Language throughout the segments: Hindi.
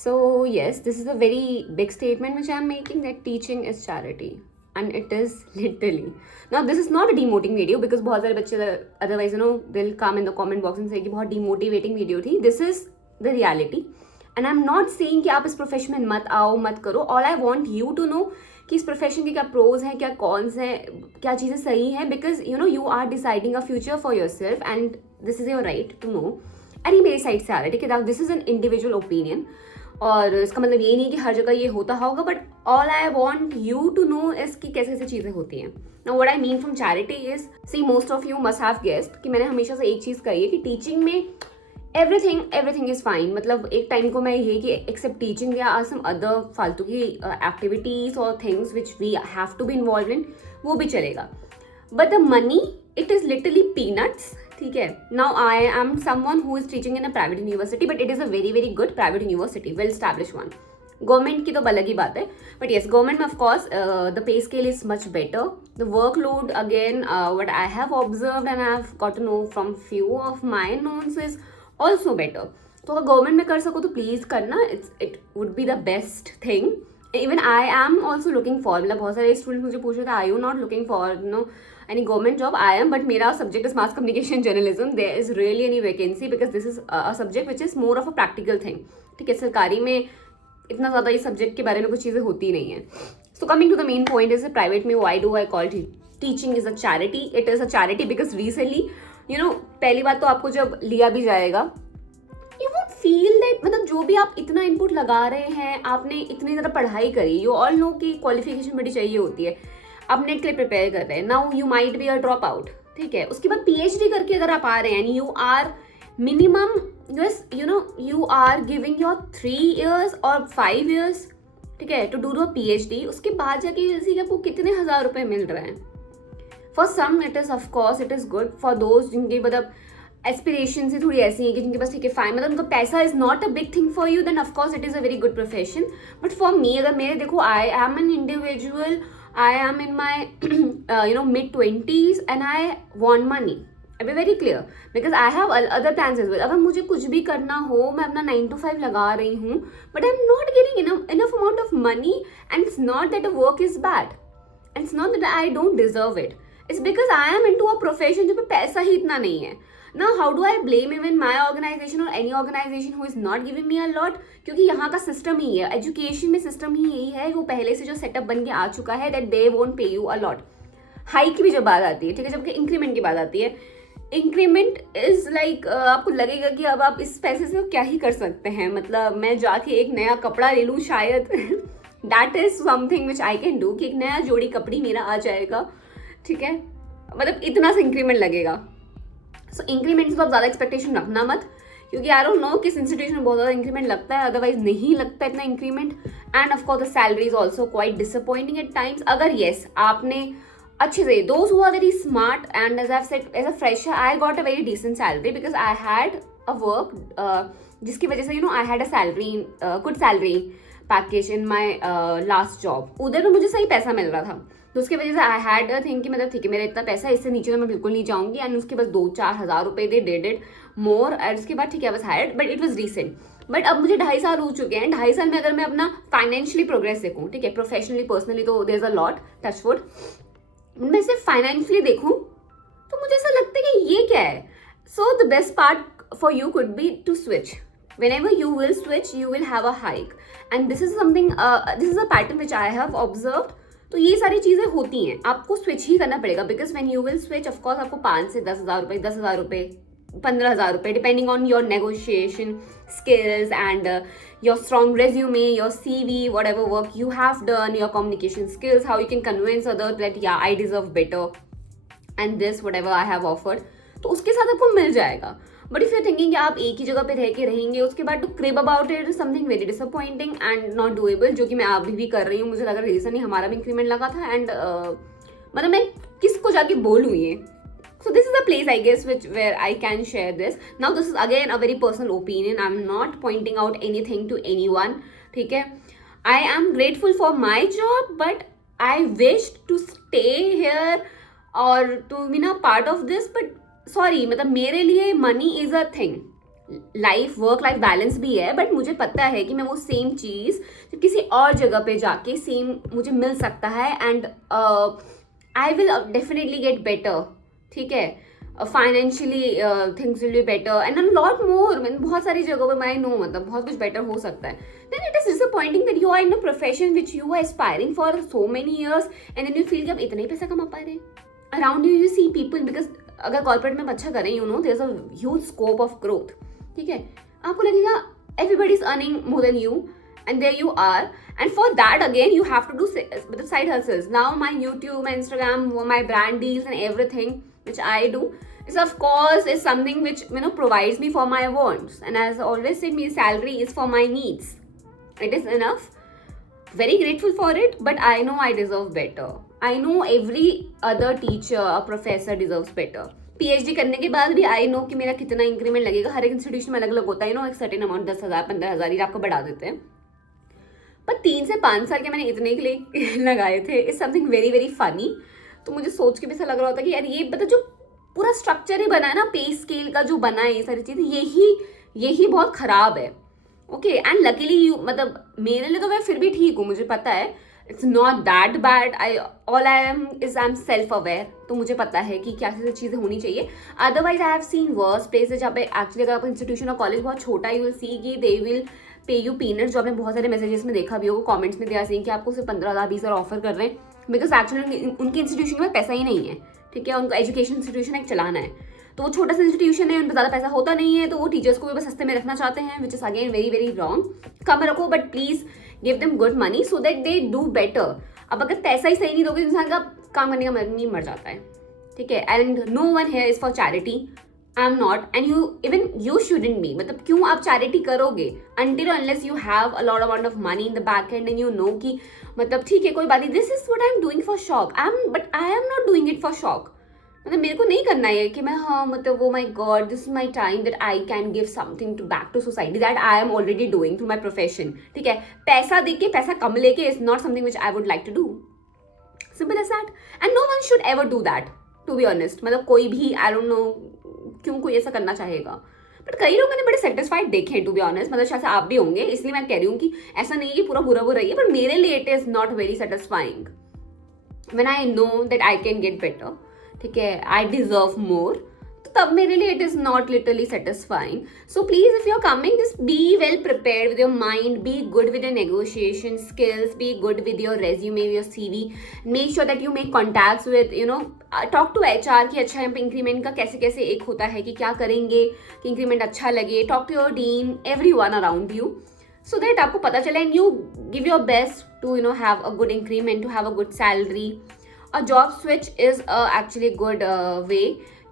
So yes, this is a very big statement which I am making, that teaching is charity, and it is literally. Now this is not a demoting video, because बहुत सारे बच्चे otherwise they'll come in the comment box and say कि बहुत demotivating video थी. This is the reality, and I'm not saying कि आप इस प्रोफेशन में मत आओ मत करो. All I want you to know कि इस प्रोफेशन के क्या प्रोज हैं, क्या कॉन्स हैं, क्या चीज़ें सही हैं, because you are deciding a future for yourself and this is your right to know. And ये मेरी साइड से आ रहा है, ठीक है. This is an individual opinion, और इसका मतलब ये नहीं कि हर जगह ये होता होगा, but all I want you to know is कि कैसे कैसे चीज़ें होती हैं. Now what I mean from charity is, see most of you must have guessed कि मैंने हमेशा से एक चीज़ कही है कि टीचिंग में एवरीथिंग इज फाइन. मतलब एक टाइम को मैं ये कि एक्सेप्ट टीचिंग या सम अदर फालतू की एक्टिविटीज और things which we have to be involve in, वो भी चलेगा. But the money, it is literally peanuts, ठीक है. Now I am someone who is teaching in a private university, but it is a very very good private university, well establish one. Government की तो अलग ही बात है, बट येस गवर्नमेंट में of course the pay scale is much better. The workload again what I have observed and I have got to know from few of my knowns is also better. तो अगर गवर्नमेंट में कर सको तो प्लीज करना, it would be the best thing. Even I am also looking for, मतलब बहुत सारे स्टूडेंट मुझे पूछ रहे थे I you not looking for any government job. I am, but मेरा subject is mass communication journalism. There is really any vacancy because this is a subject which is more of a practical thing, ठीक है. सरकारी में इतना ज़्यादा इस सब्जेक्ट के बारे में कुछ चीज़ें होती नहीं है. So coming to the main point is private में why do I call teaching is a charity. It is a charity because recently पहली बात तो आपको जब लिया भी जाएगा, यू वोंट फील दैट, मतलब जो भी आप इतना इनपुट लगा रहे हैं, आपने इतनी ज़्यादा पढ़ाई करी, यू ऑल नो कि क्वालिफिकेशन बड़ी चाहिए होती है, आप नेट के लिए प्रिपेयर कर रहे हैं. Now you might be a drop out, ठीक है. उसके बाद PhD करके अगर आप आ रहे हैं, you are minimum you are giving your 3 years और 5 years, ठीक है, to do a PhD. उसके बाद जाके किसी आपको कितने हजार रुपए मिल रहे हैं. For some it is of course it is good, for those जिनके मतलब एस्पिरेशन से थोड़ी ऐसी है कि जिनके पास ठीक है फाइन, मतलब उनका पैसा is not a big thing for you, then of course it is a very good profession. But for me, अगर मेरे देखो, I am an individual, I am in my mid-20s and I want money. I be very clear because I have other plans as well. अगर मुझे कुछ भी करना हो, मैं अपना 9 to 5 लगा रही हूँ, but I am not getting enough amount of money, and it's not that the work is bad, and it's not that I don't deserve it. It's because I am into a profession जहाँ पे पैसा ही इतना नहीं है. Now how do I blame even my organization or any organization who is not giving me a lot? क्योंकि यहाँ का सिस्टम ही है, एजुकेशन में सिस्टम ही यही है, वो पहले से जो सेटअप बन के आ चुका है, that they won't pay you a lot. Hike की भी जब बात आती है, ठीक है, जबकि इंक्रीमेंट की बात आती है, इंक्रीमेंट इज लाइक आपको लगेगा कि अब आप इस पैसे से क्या ही कर सकते हैं. मतलब मैं जाके एक नया कपड़ा ले लूँ शायद, that is something which I can do, कि एक नया जोड़ी कपड़ी मेरा आ जाएगा, ठीक है. मतलब इतना सा इंक्रीमेंट लगेगा. सो इंक्रीमेंट से आप ज़्यादा एक्सपेक्टेशन रखना मत, क्योंकि आई डोंट नो किस इंस्टीट्यूशन में बहुत ज़्यादा इंक्रीमेंट लगता है, अदरवाइज नहीं लगता इतना increment. And of course the salary is also quite disappointing at times. अगर येस आपने अच्छे से, those who are very smart, and as I said as a fresher I got a very decent salary because I had a work जिसकी वजह से I had a salary, good salary package in my last job. उधर में मुझे सही पैसा मिल रहा था, तो उसकी वजह से आई हैड अ थिंक कि मतलब ठीक है मेरा इतना पैसा, इससे नीचे तो मैं बिल्कुल नहीं जाऊंगी. एंड उसके बस 2-4 हज़ार रुपए दे, डेडेड मोर, एंड उसके बाद ठीक है बस hired, but it was recent. But अब मुझे 2.5 साल हो चुके हैं. 2.5 साल में अगर मैं अपना फाइनेंशियली प्रोग्रेस देखूँ, ठीक है, प्रोफेशनली पर्सनली तो there is a lot, touch wood, मैं सिर्फ फाइनेंशियली देखूँ तो मुझे ऐसा लगता है कि ये क्या है. So the best part for you could be to switch. Whenever you will switch, you will have a hike, and this is something, this is a pattern which I have observed. तो ये सारी चीज़ें होती हैं, आपको स्विच ही करना पड़ेगा, because when you will switch of course आपको 5 से 10 हज़ार रुपये, 10 हज़ार रुपये, 15 हज़ार रुपये, depending on your negotiation skills and your strong resume, your CV, whatever work you have done, your communication skills, how you can convince others that yeah I deserve better and this whatever I have offered, तो उसके साथ आपको मिल जाएगा. बट इफ यू थिंकिंग कि आप एक ही जगह पे रह के रहेंगे, उसके बाद to crib about it something very disappointing and not doable, जो कि मैं अभी भी कर रही हूँ. मुझे लगा रिसेंटली हमारा भी इंक्रीमेंट लगा था, एंड मतलब मैं किसको जाके बोलूँ ये. So this is a place I guess where I can share this. Now this is again a very personal opinion. I'm not pointing out anything to anyone. ठीक है? I am grateful for my job, but I wished to stay here or to be a part of this. But sorry, मतलब मेरे लिए money is a thing. Life work life balance भी है, बट मुझे पता है कि मैं वो सेम चीज़ किसी और जगह पे जाके सेम मुझे मिल सकता है, and I will definitely get better, ठीक है, financially things will be better and lot more, मैंने बहुत सारी जगहों पे मैं नो मतलब बहुत कुछ बेटर हो सकता है. Then it is disappointing that you are in a profession which you are aspiring for so many years and then you feel कि आप इतना ही पैसा कमा पा रहे हैं. Around you you see people, because अगर कॉर्पोरेट में अच्छा करें, you know there is a huge scope of growth, ठीक है, आपको लगेगा everybody is earning more than you and there you are, and for that again you have to do the side hustles. Now my YouTube, my Instagram, my brand deals and everything which I do is of course is something which, you know, provides me for my wants, and as I always said, my salary is for my needs. It is enough, very grateful for it, but I know I deserve better. I know every other teacher or professor deserves better. PhD करने के बाद भी आई नो कि मेरा कितना इंक्रीमेंट लगेगा, हर एक इंस्टीट्यूशन में अलग अलग होता है, नो एक सर्टेन अमाउंट 10,000 15,000 ये आपको बढ़ा देते हैं, पर 3 से 5 साल के मैंने इतने के लिए लगाए थे. Is something very very funny. तो मुझे सोच के भी ऐसा लग रहा होता कि यार ये मतलब जो पूरा स्ट्रक्चर ही बना है ना, पे स्केल का जो बना है, ये सारी चीज़ें यही बहुत खराब है. ओके, एंड लकीली मतलब मेरे लिए तो मैं फिर भी ठीक हूँ, मुझे पता है it's not that bad. I am self aware, तो मुझे पता है कि क्या चीज़ें होनी चाहिए. Otherwise I have seen worse places जहाँ पे एक्चुअली अगर आपका इंस्टीट्यूशन और कॉलेज बहुत छोटा, यू विल सी कि they will pay you peanuts, जो आपने बहुत सारे मैसेजेस में देखा भी होगा, कमेंट्स में दिया सी कि आपको सिर्फ 15,000 20,000 ऑफर कर रहे हैं, बिकॉज एक्चुअली उनके इंस्टीट्यूशन में पैसा ही नहीं है, ठीक है, उनका एजुकेशन इंस्टीट्यूशन एक चलाना है, तो वो छोटा सा इंस्टीट्यूशन है, उन पर ज़्यादा पैसा होता नहीं है, तो वो टीचर्स को भी बस सस्ते में रखना चाहते हैं, which is again very very wrong. कम रखो, but please give them good money so that they do better. अब अगर पैसा ही सही नहीं दोगे, इंसान का काम करने का मन नहीं मर जाता है, ठीक है. And no one here is for charity. I am not, and you shouldn't be. मतलब क्यों आप चैरिटी करोगे until unless you have a lot amount of money in the back end and you know कि मतलब ठीक है कोई बात नहीं, this is what I am doing for shock, but I am not doing it for shock. मतलब मेरे को नहीं करना है कि मैं हाँ मतलब वो my god this is my time that I can give something to back to society that I am already doing through my profession, ठीक है. पैसा दे के पैसा कम लेके is not something which I would like to do. Simple as that, and no one should ever do that, to be honest. मतलब कोई भी, आई डोंट नो क्यों कोई ऐसा करना चाहेगा, बट कई लोग मैंने बड़े सेटिस्फाइड देखे हैं, टू बी ऑनेस्ट. मतलब शायद आप भी होंगे, इसलिए मैं कह रही हूँ कि ऐसा नहीं है कि पूरा बुरा बुरा ही है, बट मेरे लिए it is not very satisfying when I know that I can get better, ठीक है, आई डिजर्व मोर, तो तब मेरे लिए it is not literally satisfying. So please if you are coming, just be well prepared with your mind, be good with your negotiation skills, be good with your resume, your CV. Make sure that you make contacts with, you know, talk to HR कि अच्छा इंक्रीमेंट का कैसे कैसे एक होता है कि क्या करेंगे कि इंक्रीमेंट अच्छा लगे. Talk to your dean, everyone around you, so that आपको पता चले and you give your best to, you know, have a good increment, to have a good salary. A job switch is actually good way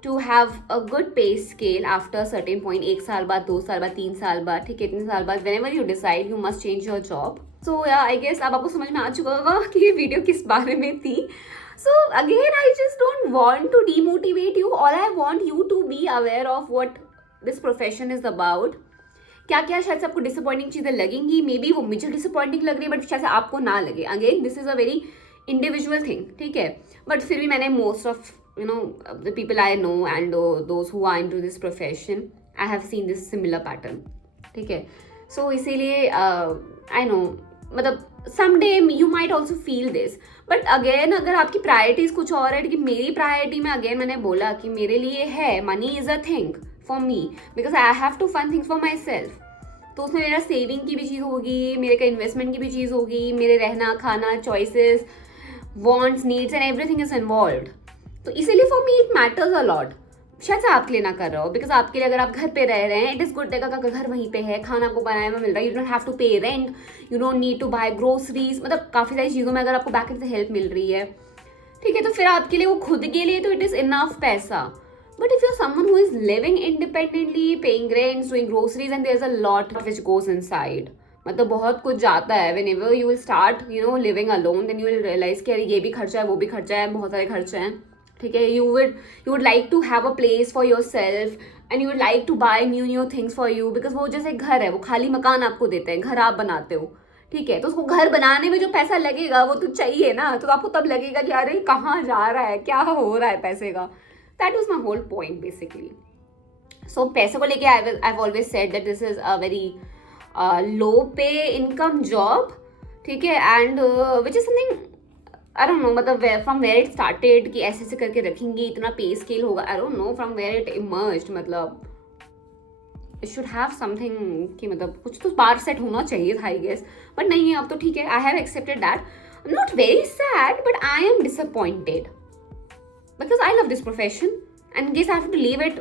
to have a good pay scale after a certain point. 1 साल बाद, 2 साल बाद, 3 साल बाद, ठीक है, इतने साल बाद, whenever you decide you must change your job. So yeah, I guess अब आपको समझ में आ चुका होगा कि ये वीडियो किस बारे में थी. So again, I just don't want to demotivate you. All I want you to be aware of what this profession is about. क्या क्या शायद से आपको डिसअपॉइंटिंग चीज़ें लगेंगी, मे बी वो मुझे डिसअपॉइंटिंग लग रही है, बट शायद से आपको ना लगे. Again this is a very individual thing, ठीक है, बट फिर भी मैंने most of, you know, the people I know and those who are into this profession, I have seen this similar pattern, ठीक है. सो इसीलिए आई नो, मतलब someday you might also feel this, but again अगर आपकी प्रायोरिटीज कुछ और है, कि मेरी प्रायोरिटी में अगेन मैंने बोला कि मेरे लिए है money is a thing for me, because I have to fund things for myself. तो उसमें मेरा सेविंग की भी चीज़ होगी, मेरे का इन्वेस्टमेंट की भी चीज़ होगी, मेरे रहना खाना choices, wants, needs and everything is involved. तो इसीलिए for me it matters a lot. शायद से आपके लिए ना कर रहा हो, बिकॉज आपके लिए अगर आप घर पे रह रहे हैं, इट इज़ गुड का घर वहीं पे है, खाना आपको बनाया हुआ मिल रहा है, you don't have to pay rent, you don't need to buy groceries, मतलब काफ़ी सारी चीज़ों में अगर आपको बैक एंड से हेल्प मिल रही है, ठीक है, तो फिर आपके लिए वो खुद के लिए तो इट इज़ इनफ पैसा. But if you are someone who is living independently, paying rents, doing groceries, and there is a lot which goes inside, मतलब बहुत कुछ जाता है. whenever you will start, you know, living alone, then you will realize कि अरे ये भी खर्चा है, वो भी खर्चा है, बहुत सारे खर्चे हैं, ठीक है. you would like to have a place for yourself and you would like to buy new things for you, because वो जैसे घर है, वो खाली मकान आपको देते हैं, घर आप बनाते हो, ठीक है, तो उसको घर बनाने में जो पैसा लगेगा वो तो चाहिए ना, तो आपको तब लगेगा कि अरे कहाँ जा रहा है, क्या हो रहा है पैसे का. That was my whole point basically. So पैसे को लेके I always said that this is a very low pay income job, ठीक है, and which is something I don't know, मतलब फ्रॉम वेयर इट स्टार्टेड कि ऐसे ऐसे करके रखेंगे इतना पे स्केल होगा, I don't know from where it emerged, मतलब इट शुड हैव समथिंग कि मतलब कुछ तो बार सेट होना चाहिए था आई गेस, बट नहीं है अब तो ठीक है, I have accepted that, not very sad but I am disappointed because I love this profession and guess I have to leave it,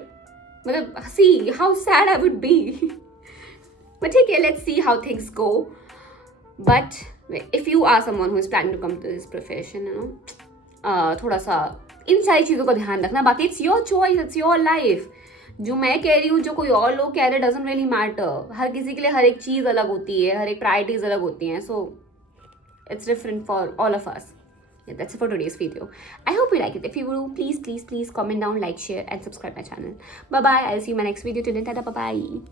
मतलब see how sad I would be but ठीक है, let's see how things go, but if you are someone who is planning to come to this profession, you know, थोड़ा सा इन सारी चीज़ों का ध्यान रखना, बाकी it's your choice, it's your life, जो मैं कह रही हूँ जो कोई और लोग कह रहे डजंट रियली मैटर, हर किसी के लिए हर एक चीज़ अलग होती है, हर एक प्रायोरिटीज अलग होती हैं, सो it's different for all of us. Yeah, that's it for today's video. I hope you like it. If you do, please comment down, like, share and subscribe my channel. Bye bye, I'll see you in my next video. Till then, tada, bye bye.